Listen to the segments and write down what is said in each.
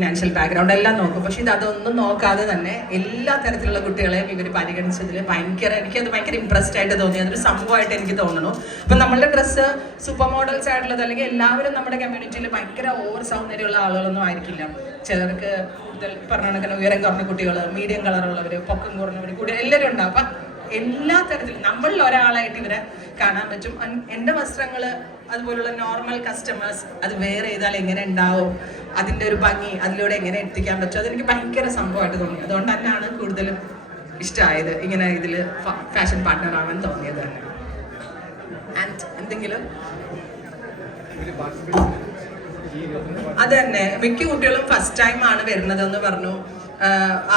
Financial background എല്ലാം നോക്കും. പക്ഷെ അതൊന്നും നോക്കാതെ തന്നെ എല്ലാ തരത്തിലുള്ള കുട്ടികളെയും ഇവർ പരിഗണിച്ചതിൽ എനിക്കത് ഭയങ്കര ഇംപ്രസ്ഡ് ആയിട്ട് തോന്നി. അതൊരു സംഭവമായിട്ട് എനിക്ക് തോന്നുന്നു. അപ്പം നമ്മളുടെ ഡ്രസ്സ് സൂപ്പർ മോഡൽസ് ആയിട്ടുള്ളത്, അല്ലെങ്കിൽ എല്ലാവരും നമ്മുടെ കമ്മ്യൂണിറ്റിയിൽ ഭയങ്കര ഓവർ സൗന്ദര്യമുള്ള ആളുകളൊന്നും ആയിരിക്കില്ല. ചിലർക്ക് പറഞ്ഞ കണക്കിന് ഉയരം കുറഞ്ഞ കുട്ടികൾ, മീഡിയം കളറുള്ളവർ, പൊക്കം കുറഞ്ഞവർ കൂടി എല്ലാവരും ഉണ്ടാവും. അപ്പം എല്ലാ തരത്തിലും നമ്മളിൽ ഒരാളായിട്ട് ഇവരെ കാണാൻ പറ്റും. എൻ്റെ വസ്ത്രങ്ങൾ അതുപോലുള്ള നോർമൽ കസ്റ്റമേഴ്സ് അത് വെയർ ചെയ്താൽ എങ്ങനെ ഉണ്ടാവും, അതിൻ്റെ ഒരു ഭംഗി അതിലൂടെ എങ്ങനെ എത്തിക്കാൻ പറ്റും, അതെനിക്ക് ഭയങ്കര സംഭവമായിട്ട് തോന്നി. അതുകൊണ്ട് തന്നെയാണ് കൂടുതലും ഇഷ്ടമായത്, ഇങ്ങനെ ഇതിൽ ഫാഷൻ പാർട്ട്ണർ ആവാൻ തോന്നിയത് തന്നെ. ആൻഡ് എന്തെങ്കിലും അത് തന്നെ മിക്ക കുട്ടികളും ഫസ്റ്റ് ടൈം ആണ് വരുന്നതെന്ന് പറഞ്ഞു.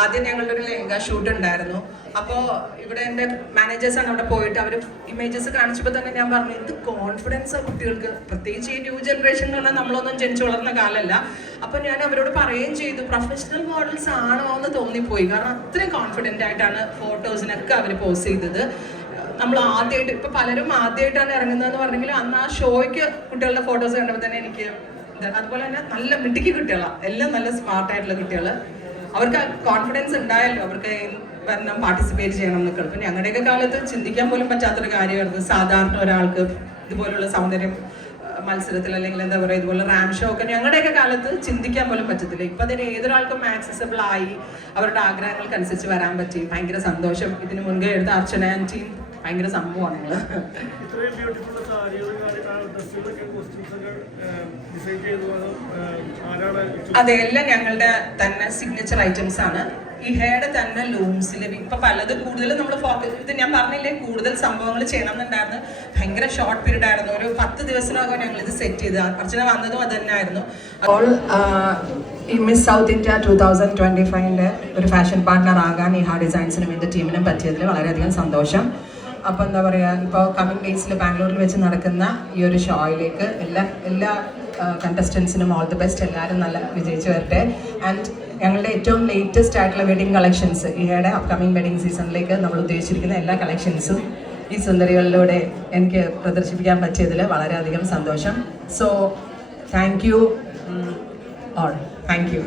ആദ്യം ഞങ്ങളുടെ ഒരു ലെഹങ്ക ഷൂട്ട് ഉണ്ടായിരുന്നു. അപ്പോൾ ഇവിടെ എൻ്റെ മാനേജേഴ്സാണ് അവിടെ പോയിട്ട് അവർ ഇമേജസ് കാണിച്ചപ്പോൾ തന്നെ ഞാൻ പറഞ്ഞു, എന്ത് കോൺഫിഡൻസ് കുട്ടികൾക്ക്, പ്രത്യേകിച്ച് ഈ ന്യൂ ജനറേഷൻ എന്ന് പറഞ്ഞാൽ നമ്മളൊന്നും ജനിച്ചു വളർന്ന കാലമല്ല. അപ്പോൾ ഞാൻ അവരോട് പറയുകയും ചെയ്തു, പ്രൊഫഷണൽ മോഡൽസ് ആണോ എന്ന് തോന്നിപ്പോയി. കാരണം അത്രയും കോൺഫിഡൻ്റ് ആയിട്ടാണ് ഫോട്ടോസിനൊക്കെ അവർ പോസ്റ്റ് ചെയ്തത്. നമ്മൾ ആദ്യമായിട്ട്, ഇപ്പം പലരും ആദ്യമായിട്ടാണ് ഇറങ്ങുന്നതെന്ന് പറഞ്ഞെങ്കിലും അന്ന് ആ ഷോയ്ക്ക് കുട്ടികളുടെ ഫോട്ടോസ് കണ്ടപ്പോൾ തന്നെ എനിക്ക്, അതുപോലെ തന്നെ നല്ല മിടുക്കി കുട്ടികളാണ്, എല്ലാം നല്ല സ്മാർട്ടായിട്ടുള്ള കുട്ടികൾ. അവർക്ക് കോൺഫിഡൻസ് ഉണ്ടായല്ലോ, അവർക്ക് വരണം പാർട്ടിസിപ്പേറ്റ് ചെയ്യണം എന്നൊക്കെ. അപ്പം ഞങ്ങളുടെയൊക്കെ കാലത്ത് ചിന്തിക്കാൻ പോലും പറ്റാത്തൊരു കാര്യമായിരുന്നു സാധാരണ ഒരാൾക്ക് ഇതുപോലുള്ള സൗന്ദര്യം മത്സരത്തിൽ, അല്ലെങ്കിൽ എന്താ പറയുക, ഇതുപോലെ റാം ഷോ ഒക്കെ ഞങ്ങളുടെയൊക്കെ കാലത്ത് ചിന്തിക്കാൻ പോലും പറ്റത്തില്ല. ഇപ്പം അതിന് ഏതൊരാൾക്കും ആക്സസിബിൾ ആയി, അവരുടെ ആഗ്രഹങ്ങൾക്കനുസരിച്ച് വരാൻ പറ്റി. ഭയങ്കര സന്തോഷം. ഇതിന് മുൻപേ എടുത്ത അർച്ചന ആൻറ്റിയും ഭയങ്കര സംഭവമാണ് നിങ്ങൾ. അതെ, എല്ലാം ഞങ്ങളുടെ തന്നെ സിഗ്നേച്ചർ ഐറ്റംസ് ആണ്. ഇഹയുടെ തന്നെ ലൂംസിൽ ഇപ്പൊ പലത് കൂടുതൽ നമ്മൾ ഫോക്കസ്, ഇത് ഞാൻ പറഞ്ഞില്ലേ കൂടുതൽ സംഭവങ്ങൾ ചെയ്യണം എന്നുണ്ടായിരുന്നു. ഭയങ്കര ഷോർട്ട് പീരീഡ് ആയിരുന്നു, ഒരു 10 ദിവസത്തിനകം ഞങ്ങൾ ഇത് സെറ്റ് ചെയ്ത്. അർച്ചന വന്നതും അത് തന്നെ ആയിരുന്നു. അപ്പോൾ ഈ മിസ് സൗത്ത് ഇന്ത്യ 2025 ഒരു ഫാഷൻ പാർട്ട്ണർ ആകാൻ ഇഹ ഡിസൈൻസിനും എൻ്റെ ടീമിനും പറ്റിയതിൽ വളരെയധികം സന്തോഷം. അപ്പോൾ എന്താ പറയുക, ഇപ്പോൾ കമ്മിങ് ഡേയ്സിൽ ബാംഗ്ലൂരിൽ വെച്ച് നടക്കുന്ന ഈ ഒരു ഷോയിലേക്ക് എല്ലാ കണ്ടസ്റ്റൻസിനും ഓൾ ദി ബെസ്റ്റ്. എല്ലാവരും നല്ല വിജയിച്ചു വരട്ടെ. ആൻഡ് ഞങ്ങളുടെ ഏറ്റവും ലേറ്റസ്റ്റ് ആയിട്ടുള്ള വെഡിങ് കളക്ഷൻസ്, ഈയുടെ അപ്കമിങ് വെഡിങ് സീസണിലേക്ക് നമ്മൾ ഉദ്ദേശിച്ചിരിക്കുന്ന എല്ലാ കളക്ഷൻസും ഈ സുന്ദരികളിലൂടെ എനിക്ക് പ്രദർശിപ്പിക്കാൻ പറ്റിയതിൽ വളരെയധികം സന്തോഷം. So thank you all. Thank you.